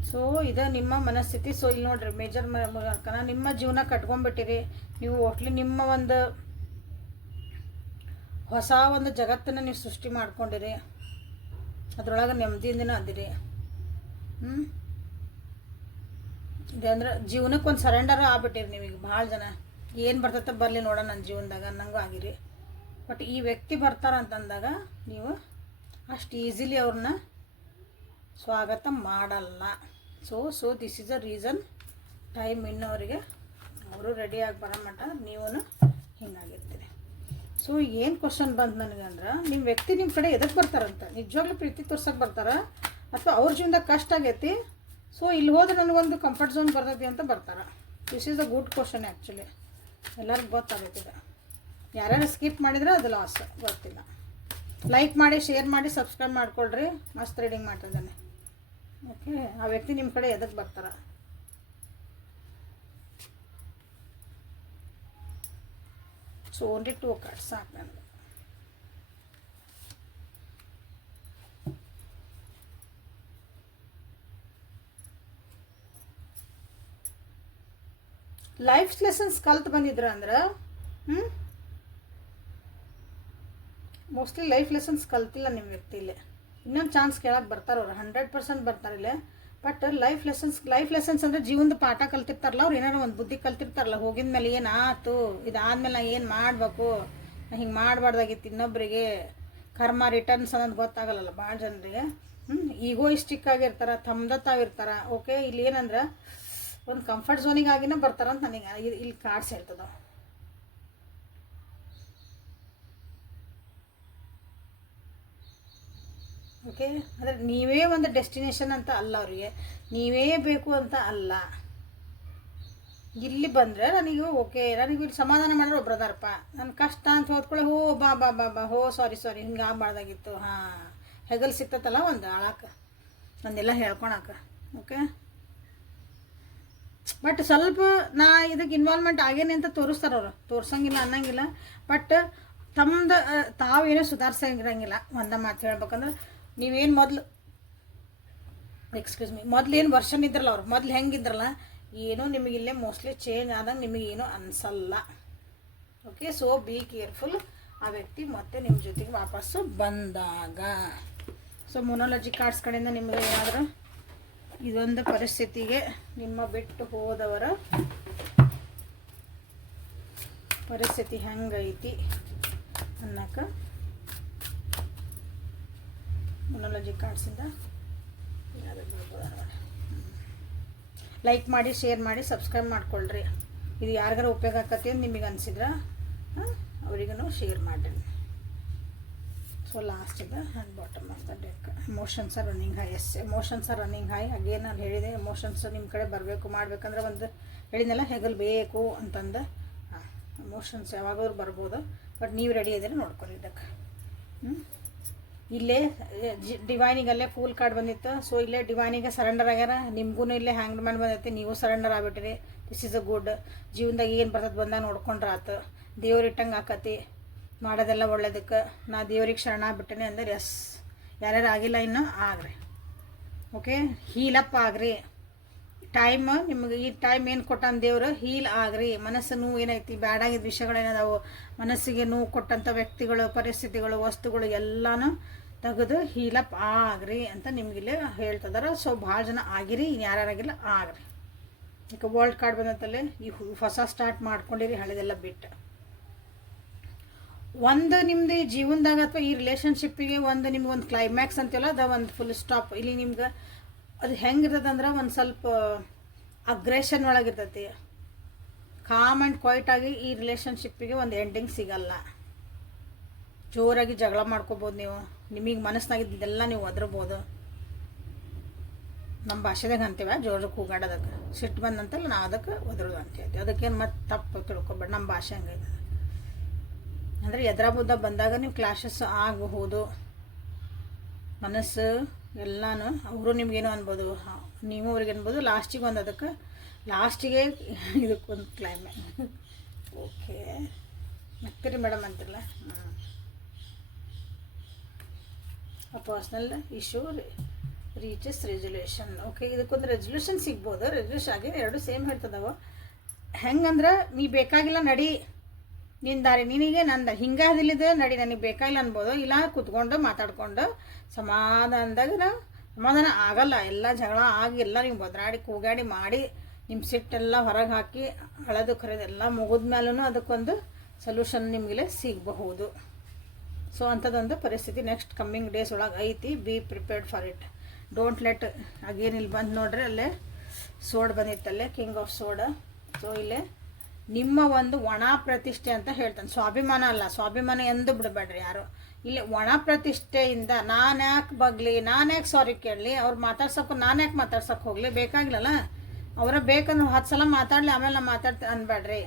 ಸೊ ಇದು ನಿಮ್ಮ ಮನಸ್ಥಿತಿ. ಸೊ ಇಲ್ಲಿ ನೋಡ್ರಿ ಮೇಜರ್ ಮೂಲಕ ನಿಮ್ಮ ಜೀವನ ಕಟ್ಕೊಂಡ್ಬಿಟ್ಟಿರಿ ನೀವು. ಒಟ್ಲಿ ನಿಮ್ಮ ಒಂದು ಹೊಸ ಒಂದು ಜಗತ್ತನ್ನು ನೀವು ಸೃಷ್ಟಿ ಮಾಡ್ಕೊಂಡಿರಿ, ಅದ್ರೊಳಗೆ ನೆಮ್ಮದಿಯಿಂದನೂ ಅದಿರಿ. ಇದಂದ್ರೆ ಜೀವನಕ್ಕೆ ಒಂದು ಸರೆಂಡರ್ ಆಗ್ಬಿಟ್ಟಿರಿ ನೀವೀಗ. ಭಾಳ ಜನ ಏನು ಬರ್ತೈತೆ ಬರಲಿ ನೋಡೋಣ ನನ್ನ ಜೀವನದಾಗ ಅನ್ನಂಗೂ ಆಗಿರಿ. ಬಟ್ ಈ ವ್ಯಕ್ತಿ ಬರ್ತಾರಂತಂದಾಗ ನೀವು ಅಷ್ಟು ಈಸಿಲಿ ಅವ್ರನ್ನ ಸ್ವಾಗತ ಮಾಡಲ್ಲ. So this is a reason. Time ಇನ್ನೋರಿಗೆ ಅವರು ರೆಡಿಯಾಗಿ ಬರೋ ಮಟ್ಟ ನೀವು ಹಿಂಗಾಗಿರ್ತೀರಿ. ಸೊ ಏನು ಕ್ವಶನ್ ಬಂತು ನನಗಂದ್ರೆ, ನಿಮ್ಮ ವ್ಯಕ್ತಿ ನಿಮ್ಮ ಕಡೆ ಎದಕ್ಕೆ ಬರ್ತಾರಂತ, ನಿಜವಾಗ್ಲೂ ಪ್ರೀತಿ ತೋರ್ಸಕ್ಕೆ ಬರ್ತಾರ ಅಥವಾ ಅವ್ರ ಜೀವನದಾಗ ಕಷ್ಟ ಆಗೈತಿ, ಸೊ ಇಲ್ಲಿ ಹೋದ್ರೆ ನನಗೊಂದು ಕಂಫರ್ಟ್ ಝೋನ್ ಬರ್ತೈತಿ ಅಂತ ಬರ್ತಾರ. This is a good question actually. ಎಲ್ಲರಿಗೂ ಗೊತ್ತಾಗೈತಿದೆ. ಯಾರ್ಯಾರು ಸ್ಕಿಪ್ ಮಾಡಿದ್ರೆ ಅದು ಲಾಸ್, ಗೊತ್ತಿಲ್ಲ. ಲೈಕ್ ಮಾಡಿ, ಶೇರ್ ಮಾಡಿ, ಸಬ್ಸ್ಕ್ರೈಬ್ ಮಾಡ್ಕೊಳ್ರಿ. ಮಸ್ತ್ ರೀಡಿಂಗ್ ಮಾಡ್ತಿದ್ದಾನೆ. ಓಕೆ, ಆ ವ್ಯಕ್ತಿ ನಿಮ್ಮ ಕಡೆ ಎದಕ್ಕೆ ಬರ್ತಾರ? ಸೊ ಓನ್ಲಿ 2 ಕಾರ್ಡ್ಸ್ ಸಾಕು ನನಗೆ. ಲೈಫ್ ಲೆಸನ್ಸ್ ಕಲ್ತು ಬಂದಿದ್ರ ಅಂದ್ರೆ ಮೋಸ್ಟ್ಲಿ ಲೈಫ್ ಲೆಸನ್ಸ್ ಕಲ್ತಿಲ್ಲ ನಿಮ್ಮ ವ್ಯಕ್ತಿಲೇ. ಇನ್ನೊಂದು ಚಾನ್ಸ್ ಕೇಳಕ್ಕೆ ಬರ್ತಾರೆ ಅವ್ರು, 100% ಬರ್ತಾರಿಲ್ಲ. ಬಟ್ ಲೈಫ್ ಲೆಸನ್ಸ್ ಅಂದರೆ ಜೀವನದ ಪಾಠ ಕಲ್ತಿರ್ತಾರಲ್ಲ ಅವ್ರು, ಏನಾರು ಒಂದು ಬುದ್ಧಿ ಕಲ್ತಿರ್ತಾರಲ್ಲ. ಹೋಗಿದ ಮೇಲೆ ಏನಾಯ್ತು, ಇದಾದ್ಮೇಲೆ ನಾ ಏನು ಮಾಡಬೇಕು, ನಾ ಹಿಂಗೆ ಮಾಡಬಾರ್ದಾಗಿತ್ತು, ಇನ್ನೊಬ್ಬರಿಗೆ ಕರ್ಮ ರಿಟರ್ನ್ಸ್ ಅನ್ನೋದು ಗೊತ್ತಾಗಲ್ಲ ಭಾಳ ಜನರಿಗೆ. ಈಗೋಯಿಸ್ಟಿಕ್ ಆಗಿರ್ತಾರೆ, ತಮ್ದತ್ತಾವಿರ್ತಾರೆ. ಓಕೆ, ಇಲ್ಲಿ ಏನಂದ್ರೆ ಒಂದು ಕಂಫರ್ಟ್ ಝೋನಿಗಾಗಿನೇ ಬರ್ತಾರಂತ ನನಗೆ ಇಲ್ಲಿ ಕಾರ್ಡ್ಸ್ ಹೇಳ್ತದ. ಓಕೆ, ಅಂದರೆ ನೀವೇ ಒಂದು ಡೆಸ್ಟಿನೇಷನ್ ಅಂತ ಅಲ್ಲ ಅವರಿಗೆ, ನೀವೇ ಬೇಕು ಅಂತ ಅಲ್ಲ. ಇಲ್ಲಿ ಬಂದರೆ ನನಗೆ ಓಕೆ, ನನಗೆ ಇಲ್ಲಿ ಸಮಾಧಾನ ಮಾಡೋರು ಒಬ್ರು ಅದಾರಪ್ಪ. ನನ್ನ ಕಷ್ಟ ಅಂತ ಹೋದ್ಕೊಳ್ಳೆ ಹೋ ಬಾ ಬಾ ಬಾ ಬಾ ಹೋ ಸಾರಿ ಹಿಂಗೆ ಆಗಬಾರ್ದಾಗಿತ್ತು. ಹಾಂ, ಹೆಗಲ್ ಸಿಕ್ತತ್ತಲ್ಲ ಒಂದು ಆಳಕ್ಕೆ ಒಂದೆಲ್ಲ ಹೇಳ್ಕೊಳಕ. ಓಕೆ, ಬಟ್ ಸ್ವಲ್ಪ ನಾ ಇದಕ್ಕೆ ಇನ್ವಾಲ್ವ್ಮೆಂಟ್ ಆಗೇನೆ ಅಂತ ತೋರಿಸ್ತಾರೆ ಅವರು, ತೋರ್ಸಂಗಿಲ್ಲ ಅನ್ನಂಗಿಲ್ಲ. ಬಟ್ ತಮ್ಮದು ತಾವೇನೋ ಸುಧಾರಿಸಂಗಿರಂಗಿಲ್ಲ. ಒಂದ ಮಾತು ಹೇಳ್ಬೇಕಂದ್ರೆ, ನೀವೇನು ಮೊದಲೇನು ವರ್ಷನ್ ಇದ್ರಲ್ಲ ಅವ್ರು, ಮೊದಲು ಹೆಂಗಿದ್ರಲ್ಲ ಏನೋ ನಿಮಗಿಲ್ಲೇ ಮೋಸ್ಟ್ಲಿ ಚೇಂಜ್ ಆದಂಗೆ ನಿಮಗೇನು ಅನಿಸಲ್ಲ. Okay, so be careful. ಆ ವ್ಯಕ್ತಿ ಮತ್ತೆ ನಿಮ್ಮ ಜೊತೆಗೆ ವಾಪಸ್ಸು ಬಂದಾಗ. ಸೊ ಮೊನಾಲಜಿ ಕಾರ್ಡ್ಸ್ ಕಡೆಯಿಂದ ನಿಮಗೆ ಏನಾದರೂ ಇದೊಂದು ಪರಿಸ್ಥಿತಿಗೆ ನಿಮ್ಮ ಬಿಟ್ಟು ಹೋದವರ ಪರಿಸ್ಥಿತಿ ಹೆಂಗೈತಿ ಅನ್ನಕ್ಕೆ ಮೊನಾಲಜಿ ಕಾರ್ಡ್ಸಿಂದ ಲೈಕ್ ಮಾಡಿ, ಶೇರ್ ಮಾಡಿ, ಸಬ್ಸ್ಕ್ರೈಬ್ ಮಾಡ್ಕೊಳ್ರಿ. ಇದು ಯಾರಿಗಾರ ಉಪಯೋಗ ಆಕತಿ ಅಂತ ನಿಮಗೆ ಅನಿಸಿದ್ರೆ ಅವರಿಗೂ ಶೇರ್ ಮಾಡಿರಿ. ಸೊ ಲಾಸ್ಟ್ ಇದೆ and bottom of the deck. Emotions are running high. Emotions are running high. Again ನಾನು ಹೇಳಿದೆ, ಎಮೋಷನ್ಸ್ ನಿಮ್ಮ ಕಡೆ ಬರಬೇಕು. ಮಾಡಬೇಕಂದ್ರೆ ಒಂದು ಹೇಳಿದ್ನೆಲ್ಲ ಹೆಗಲ್ ಬೇಕು ಅಂತಂದು. ಎಮೋಷನ್ಸ್ ಯಾವಾಗಾದ್ರೂ ಬರ್ಬೋದು, ಬಟ್ ನೀವು ರೆಡಿ ಇದ್ದೀರಿ ನೋಡ್ಕೊಳ್ಳಿ ಇದಕ್ಕೆ. ಇಲ್ಲೇ ಡಿವೈನಿಗಲ್ಲೇ ಫೂಲ್ ಕಾರ್ಡ್ ಬಂದಿತ್ತು. ಸೊ ಇಲ್ಲೇ ಡಿವೈನಿಗೆ ಸರೆಂಡರ್ ಆಗ್ಯಾರ. ನಿಮಗೂ ಇಲ್ಲೇ ಹ್ಯಾಂಗ್ ಮ್ಯಾನ್ ಬಂದೈತಿ, ನೀವು ಸರೆಂಡರ್ ಆಗ್ಬಿಟ್ಟಿರಿ. This is a good. ಜೀವನದಾಗ ಏನು ಬರ್ತದೆ ಬಂದಾಗ ನೋಡ್ಕೊಂಡ್ರೆ ಆತು. ದೇವ್ರು ಇಟ್ಟಂಗೆ ಆಕತಿ, ಮಾಡೋದೆಲ್ಲ ಒಳ್ಳೇದಕ್ಕೆ. ನಾ ದೇವ್ರಿಗೆ ಶರಣ ಆಗ್ಬಿಟ್ಟೇನೆ ಅಂದ್ರೆ ಎಸ್. ಯಾರ್ಯಾರು ಆಗಿಲ್ಲ ಇನ್ನೂ ಆಗ್ರಿ. ಓಕೆ, ಹೀಲಪ್ ಆಗ್ರಿ. ಟೈಮ್ ನಿಮಗೆ ಈ ಟೈಮ್ ಏನು ಕೊಟ್ಟಾನ ದೇವ್ರು, ಹೀಲ್ ಆಗ್ರಿ. ಮನಸ್ಸು ನೋವು ಏನೈತಿ, ಬ್ಯಾಡಾಗಿದ್ದ ವಿಷಯಗಳೇನದಾವು, ಮನಸ್ಸಿಗೆ ನೋವು ಕೊಟ್ಟಂಥ ವ್ಯಕ್ತಿಗಳು, ಪರಿಸ್ಥಿತಿಗಳು, ವಸ್ತುಗಳು ಎಲ್ಲನೂ ತೆಗೆದು ಹೀಲಪ್ ಆಗ್ರಿ ಅಂತ ನಿಮಗಿಲ್ಲೇ ಹೇಳ್ತಿದಾರೆ. ಸೊ ಭಾಳ ಜನ ಆಗಿರಿ, ಇನ್ನು ಯಾರ್ಯಾರಾಗಿಲ್ಲ ಆಗ್ರಿ. ಈಗ ವರ್ಲ್ಡ್ ಕಾರ್ಡ್ ಬಂದತ್ತಲ್ಲೇ ಈ ಹೊಸ ಸ್ಟಾರ್ಟ್ ಮಾಡ್ಕೊಂಡಿರಿ, ಹಳೆದೆಲ್ಲ ಬಿಟ್ಟು. ಒಂದು ನಿಮ್ಮದು ಈ ಜೀವನದಾಗ ಅಥವಾ ಈ ರಿಲೇಷನ್ಶಿಪ್ಪಿಗೆ ಒಂದು ನಿಮ್ಗೊಂದು ಕ್ಲೈಮ್ಯಾಕ್ಸ್ ಅಂತೀವಲ್ಲ, ಅದು ಒಂದು ಫುಲ್ ಸ್ಟಾಪ್. ಇಲ್ಲಿ ನಿಮ್ಗೆ ಅದು ಹೆಂಗಿರ್ತದೆ ಅಂದ್ರೆ ಒಂದು ಸ್ವಲ್ಪ ಅಗ್ರೆಷನ್ ಒಳಗಿರ್ತೈತಿ. ಕಾಮ್ ಆ್ಯಂಡ್ ಕ್ವೈಟಾಗಿ ಈ ರಿಲೇಷನ್ಶಿಪ್ಪಿಗೆ ಒಂದು ಎಂಡಿಂಗ್ ಸಿಗಲ್ಲ. ಜೋರಾಗಿ ಜಗಳ ಮಾಡ್ಕೋಬೋದು, ನೀವು ನಿಮಗೆ ಮನಸ್ಸಿನಾಗಿದ್ದೆಲ್ಲ ನೀವು ಒದರ್ಬೋದು. ನಮ್ಮ ಭಾಷೆದಾಗ ಅಂತೀವ ಜೋರ ಕೂಗಾಡೋದಕ್ಕೆ, ಸಿಟ್ಟು ಬಂದಂತಲ್ಲ ನಾವು ಅದಕ್ಕೆ ಒದರೋದು ಅಂತ ಹೇಳ್ತೀವಿ. ಅದಕ್ಕೇನು ಮತ್ತೆ ತಪ್ಪು ತಿಳ್ಕೊಬೇಡ, ನಮ್ಮ ಭಾಷೆ ಹಂಗೈತೆ. ಅಂದರೆ ಎದುರ ಬುದ್ಧ ಬಂದಾಗ ನೀವು ಕ್ಲಾಶಸ್ ಆಗಬಹುದು, ಮನಸ್ಸು ಎಲ್ಲನೂ. ಅವರು ನಿಮ್ಗೇನು ಅನ್ಬೋದು, ನೀವು ಅವ್ರಿಗೆ ಅನ್ಬೋದು. ಲಾಸ್ಟಿಗೆ ಒಂದು ಅದಕ್ಕೆ ಲಾಸ್ಟಿಗೆ ಇದಕ್ಕೊಂದು ಕ್ಲೈಮೆ. ಓಕೆ ಮತ್ತಿರಿ ಮೇಡಮ್ ಅಂತಿರಲ್ಲ. Personal issue reaches resolution. Okay, ಇದಕ್ಕೊಂದು ರೆಸೊಲ್ಯೂಷನ್ ಸಿಗ್ಬೋದು. ರೆಸೊಲ್ಯೂಷನ್ ಆಗಿ ಎರಡು ಸೇಮ್ ಹೇಳ್ತದವ. ಹೆಂಗಂದ್ರೆ ನೀ ಬೇಕಾಗಿಲ್ಲ ನಡಿ, ನಿನ್ನ ದಾರಿ ನಿನಗೆ ನಂದ ಹಿಂಗಾದಿಲ್ಲಿದೆ ನಡಿ, ನನಗೆ ಬೇಕಾಗಿಲ್ಲ ಅನ್ಬೋದು. ಇಲ್ಲ ಕುತ್ಕೊಂಡು ಮಾತಾಡ್ಕೊಂಡು ಸಮಾಧಾನದಾಗ ಸಮಾಧಾನ ಆಗಲ್ಲ. ಎಲ್ಲ ಜಗಳ ಆಗಿ ಎಲ್ಲ ನೀವು ಬದರಾಡಿ ಕೂಗಾಡಿ ಮಾಡಿ ನಿಮ್ಮ ಸಿಟ್ಟೆಲ್ಲ ಹೊರಗೆ ಹಾಕಿ ಹಳದು ಕರೆದೆಲ್ಲ ಮುಗಿದ್ಮೇಲೂ ಅದಕ್ಕೊಂದು ಸೊಲ್ಯೂಷನ್ ನಿಮಗೆಲ್ಲ ಸಿಗಬಹುದು. ಸೊ ಅಂಥದ್ದೊಂದು ಪರಿಸ್ಥಿತಿ ನೆಕ್ಸ್ಟ್ ಕಮ್ಮಿಂಗ್ ಡೇಸ್ ಒಳಗೆ ಐತಿ. Be prepared for it. Don't let again. ಇಲ್ಲಿ ಬಂದು ನೋಡ್ರಿ, ಅಲ್ಲೇ ಸೋಡ್ ಬಂದಿತ್ತಲ್ಲೇ, ಕಿಂಗ್ ಆಫ್ ಸೋಡ. ಸೊ ಇಲ್ಲೇ ನಿಮ್ಮ ಒಂದು ಒಣ ಪ್ರತಿಷ್ಠೆ ಅಂತ ಹೇಳ್ತಾನೆ. ಸ್ವಾಭಿಮಾನ ಅಲ್ಲ, ಸ್ವಾಭಿಮಾನ ಎಂದು ಬಿಡಬೇಡ್ರಿ ಯಾರು. ಇಲ್ಲಿ ಒಣ ಪ್ರತಿಷ್ಠೆಯಿಂದ ನಾನು ಯಾಕೆ ಬಗ್ಲಿ, ನಾನು ಯಾಕೆ ಸಾರಿ ಕೇಳಲಿ, ಅವ್ರು ಮಾತಾಡ್ಸೋಕೆ ನಾನು ಯಾಕೆ ಮಾತಾಡ್ಸೋಕೆ ಹೋಗಲಿ, ಬೇಕಾಗಿಲ್ಲಲ್ಲ. ಅವರ ಬೇಕಂದ್ರೆ 10 ಸಲ ಮಾತಾಡಲಿ, ಆಮೇಲೆ ನಾನು ಮಾತಾಡ್ತೀನಿ ಅನ್ಬೇಡ್ರಿ.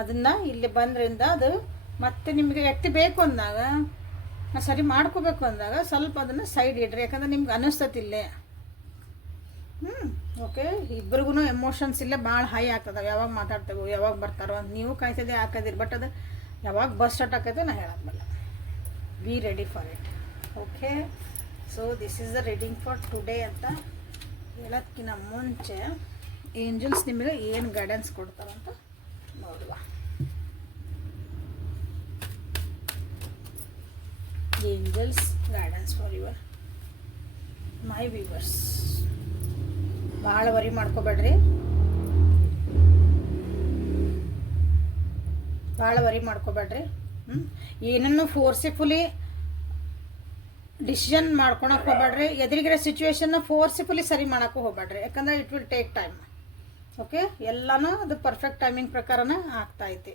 ಅದನ್ನು ಇಲ್ಲಿ ಬಂದ್ರಿಂದ ಅದು ಮತ್ತೆ ನಿಮಗೆ ವ್ಯಕ್ತಿ ಬೇಕು ಅಂದಾಗ, ಸರಿ ಮಾಡ್ಕೋಬೇಕು ಅಂದಾಗ ಸ್ವಲ್ಪ ಅದನ್ನು ಸೈಡ್ ಇಡ್ರಿ. ಯಾಕಂದ್ರೆ ನಿಮ್ಗೆ ಅನ್ನಿಸ್ತತಿಲ್ಲೇ. ಓಕೆ, ಇಬ್ರಿಗೂ ಎಮೋಷನ್ಸ್ ಇಲ್ಲೇ ಭಾಳ ಹೈ ಆಗ್ತದೆ. ಯಾವಾಗ ಮಾತಾಡ್ತೇವೆ, ಯಾವಾಗ ಬರ್ತಾರೋ ಅಂತ ನೀವು ಕಾಯ್ತದೆ ಹಾಕೋದಿರಿ. ಬಟ್ ಅದು ಯಾವಾಗ ಬಸ್ ಸ್ಟಾರ್ಟ್ ಆಕೈತೆ ನಾ ಹೇಳೋದ್ಮೇಲೆ. Be ready for it. Okay, so this is the reading for today ಅಂತ ಹೇಳೋದಕ್ಕಿಂತ ಮುಂಚೆ ಏಂಜಲ್ಸ್ ನಿಮಗೆ ಏನು ಗೈಡೆನ್ಸ್ ಕೊಡ್ತಾರಂತ ನೋಡುವ. Angels guidance for your my viewers. ಭಾಳ ವರಿ ಮಾಡ್ಕೋಬೇಡ್ರಿ, ಭಾಳ ವರಿ ಮಾಡ್ಕೋಬೇಡ್ರಿ. ಏನನ್ನು ಫೋರ್ಸಿಫುಲಿ ಡಿಸಿಷನ್ ಮಾಡ್ಕೊಳಕ್ಕೆ ಹೋಗ್ಬೇಡ್ರಿ. ಎದುರಿಗಿರೋ ಸಿಚುವೇಶನ್ನ ಫೋರ್ಸಿಫುಲಿ ಸರಿ ಮಾಡೋಕ್ಕೂ ಹೋಗ್ಬೇಡ್ರಿ. ಯಾಕಂದ್ರೆ it will take time. Okay, ಎಲ್ಲನೂ ಅದು ಪರ್ಫೆಕ್ಟ್ ಟೈಮಿಂಗ್ ಪ್ರಕಾರನೇ ಆಗ್ತಾಯಿತಿ.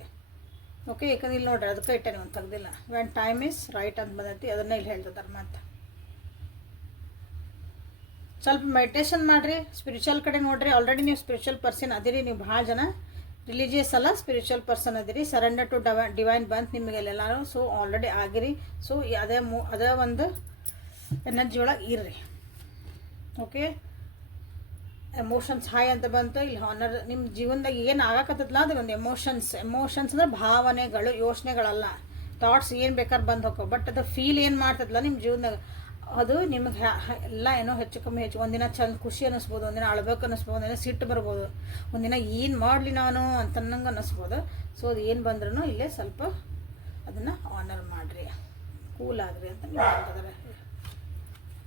ಓಕೆ, ಯಾಕಂದ್ರೆ ಇಲ್ಲಿ ನೋಡ್ರಿ ಅದಕ್ಕೆ ಇಟ್ಟೆ ನೀವು ತೆಗ್ದಿಲ್ಲ. ವೆನ್ ಟೈಮ್ ಈಸ್ ರೈಟ್ ಅಂತ ಬಂದೈತಿ, ಅದನ್ನೇ ಇಲ್ಲಿ ಹೇಳ್ತಿದ್ದಾರೆ. ಮತ್ತು ಸ್ವಲ್ಪ ಮೆಡಿಟೇಷನ್ ಮಾಡಿರಿ, ಸ್ಪಿರಿಚುವಲ್ ಕಡೆ ನೋಡಿರಿ. ಆಲ್ರೆಡಿ ನೀವು ಸ್ಪಿರಿಚುವಲ್ ಪರ್ಸನ್ ಅದಿರಿ. ನೀವು ಭಾಳ ಜನ ರಿಲಿಜಿಯಸ್ ಅಲ್ಲ, ಸ್ಪಿರಿಚುವಲ್ ಪರ್ಸನ್ ಅದಿರಿ. ಸರೆಂಡರ್ ಟು ಡಿವೈನ್ ಬಂತು ನಿಮಗೆಲ್ಲರೂ. ಸೊ ಆಲ್ರೆಡಿ ಆಗಿರಿ. ಸೊ ಅದೇ ಒಂದು ಎನರ್ಜಿ ಒಳಗೆ ಇರ್ರಿ. ಓಕೆ, ಎಮೋಷನ್ಸ್ ಹಾಯ್ ಅಂತ ಬಂತು ಇಲ್ಲಿ. ಹಾನರ್ ನಿಮ್ಮ ಜೀವನದಾಗ ಏನು ಆಗಕತ್ತಲ್ಲ ಅದು ಒಂದು ಎಮೋಷನ್ಸ್ ಅಂದರೆ ಭಾವನೆಗಳು, ಯೋಚನೆಗಳಲ್ಲ. ಥಾಟ್ಸ್ ಏನು ಬೇಕಾದ್ರೆ ಬಂದು ಹೋಗೋ. ಬಟ್ ಅದು ಫೀಲ್ ಏನು ಮಾಡ್ತದಲ್ಲ ನಿಮ್ಮ ಜೀವನದಾಗ, ಅದು ನಿಮಗೆ ಎಲ್ಲ ಏನೋ ಹೆಚ್ಚು ಕಮ್ಮಿ ಹೆಚ್ಚು. ಒಂದಿನ ಚಂದ ಖುಷಿ ಅನ್ನಿಸ್ಬೋದು, ಒಂದಿನ ಅಳ್ಬೇಕು ಅನ್ನಿಸ್ಬೋದು, ಒಂದಿನ ಸಿಟ್ಟು ಬರ್ಬೋದು, ಒಂದಿನ ಏನು ಮಾಡಲಿ ನಾನು ಅಂತನ್ನಂಗೆ ಅನ್ನಿಸ್ಬೋದು. ಸೊ ಅದು ಏನು ಬಂದ್ರೂ ಇಲ್ಲೇ ಸ್ವಲ್ಪ ಅದನ್ನು ಆನರ್ ಮಾಡಿರಿ, ಕೂಲ್ ಆಗ್ರಿ ಅಂತ ನೀವು ಹೇಳ್ತಿದ್ದಾರೆ.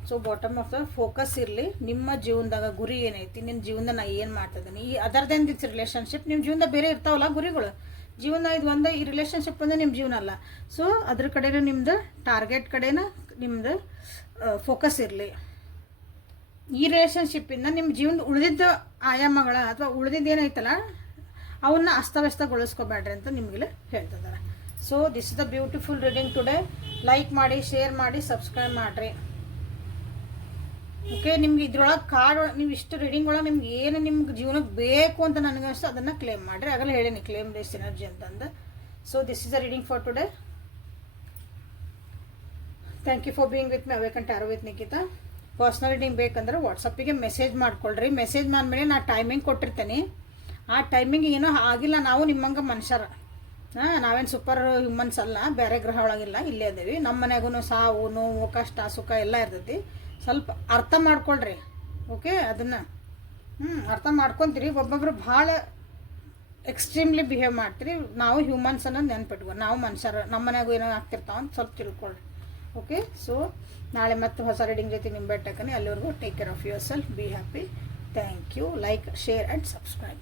So bottom of the focus ಇರಲಿ. ನಿಮ್ಮ ಜೀವನದಾಗ ಗುರಿ ಏನೈತಿ, ನಿಮ್ಮ ಜೀವನದಾಗ ನಾನು ಏನು ಮಾಡ್ತಿದ್ದೀನಿ, ಈ ಅದರ್ ದೆನ್ ದಿಸ್ ರಿಲೇಷನ್ಶಿಪ್. ನಿಮ್ಮ ಜೀವನದಾಗ ಬೇರೆ ಇರ್ತಾವಲ್ಲ ಗುರಿಗಳು. ಜೀವನ ಇದು ಒಂದು, ಈ ರಿಲೇಷನ್ಶಿಪ್ ಅಂದರೆ ನಿಮ್ಮ ಜೀವನ ಅಲ್ಲ. ಸೊ ಅದ್ರ ಕಡೆನೂ ನಿಮ್ಮದು ಟಾರ್ಗೆಟ್ ಕಡೆನ ನಿಮ್ಮದು ಫೋಕಸ್ ಇರಲಿ. ಈ ರಿಲೇಷನ್ಶಿಪ್ಪಿಂದ ನಿಮ್ಮ ಜೀವನದ ಉಳಿದಿದ್ದ ಆಯಾಮಗಳ ಅಥವಾ ಉಳಿದಿದ್ದು ಏನೈತಲ್ಲ ಅವನ್ನ ಅಸ್ತವ್ಯಸ್ತಗೊಳಿಸ್ಕೋಬೇಡ್ರಿ ಅಂತ ನಿಮಗೆಲ್ಲ ಹೇಳ್ತಿದ್ದಾರೆ. So this is the beautiful reading today. Like ಮಾಡಿ, ಶೇರ್ ಮಾಡಿ, ಸಬ್ಸ್ಕ್ರೈಬ್ ಮಾಡಿರಿ. ಓಕೆ, ನಿಮ್ಗೆ ಇದ್ರೊಳಗೆ ಕಾರ್ಡ್ ನೀವು ಇಷ್ಟು ರೀಡಿಂಗ್ ಒಳಗೆ ನಿಮ್ಗೆ ಏನು ನಿಮ್ಗೆ ಜೀವನಕ್ಕೆ ಬೇಕು ಅಂತ ನನಗೆ ಅನಿಸ್ತು ಅದನ್ನು ಕ್ಲೇಮ್ ಮಾಡಿರಿ. ಆಗಲೇ ಹೇಳೀನಿ ಕ್ಲೇಮ್ ದಿಸ್ ಎನರ್ಜಿ ಅಂತಂದು. So this is the reading for today. Thank you for being with my awaken tarot with Nikhita. Personal reading ಬೇಕಂದ್ರೆ ವಾಟ್ಸಪ್ಪಿಗೆ ಮೆಸೇಜ್ ಮಾಡ್ಕೊಳ್ರಿ. ಮೆಸೇಜ್ ಮಾಡಿದ್ಮೇಲೆ ನಾನು ಟೈಮಿಂಗ್ ಕೊಟ್ಟಿರ್ತೀನಿ. ಆ ಟೈಮಿಂಗ್ ಏನೋ ಆಗಿಲ್ಲ, ನಾವು ನಿಮ್ಮಂಗೆ ಮನುಷ್ಯರ. ನಾವೇನು ಸೂಪರ್ ಹ್ಯೂಮನ್ಸ್ ಅಲ್ಲ, ಬೇರೆ ಗ್ರಹ ಒಳಗಿಲ್ಲ, ಇಲ್ಲೇ ಅದೇವಿ. ನಮ್ಮ ಮನೆಗೂ ಸಾವು ನೋವು ಕಷ್ಟ ಸುಖ ಎಲ್ಲ ಇರ್ತೈತಿ. ಸ್ವಲ್ಪ ಅರ್ಥ ಮಾಡ್ಕೊಳ್ರಿ. ಓಕೆ, ಅದನ್ನು ಅರ್ಥ ಮಾಡ್ಕೊತೀರಿ. ಒಬ್ಬೊಬ್ರು ಭಾಳ ಎಕ್ಸ್ಟ್ರೀಮ್ಲಿ ಬಿಹೇವ್ ಮಾಡ್ತೀರಿ. ನಾವು ಹ್ಯೂಮನ್ಸ್ ಅನ್ನೋದು ನೆನ್ಪಿಟ್ಕೊಂಡು, ನಾವು ಮನುಷ್ಯರು, ನಮ್ಮ ಮನೆಗೂ ಏನೋ ಆಗ್ತಿರ್ತಾವ ಅಂತ ಸ್ವಲ್ಪ ತಿಳ್ಕೊಳ್ರಿ. ಓಕೆ, ಸೊ ನಾಳೆ ಮತ್ತೆ ಹೊಸ ರೀಡಿಂಗ್ ಜೊತೆ ನಿಮ್ಮ ಬೆಟ್ಟಕ್ಕನೆ. ಅಲ್ಲಿವರೆಗೂ take care of your self, be happy. Thank you. Like, share and subscribe.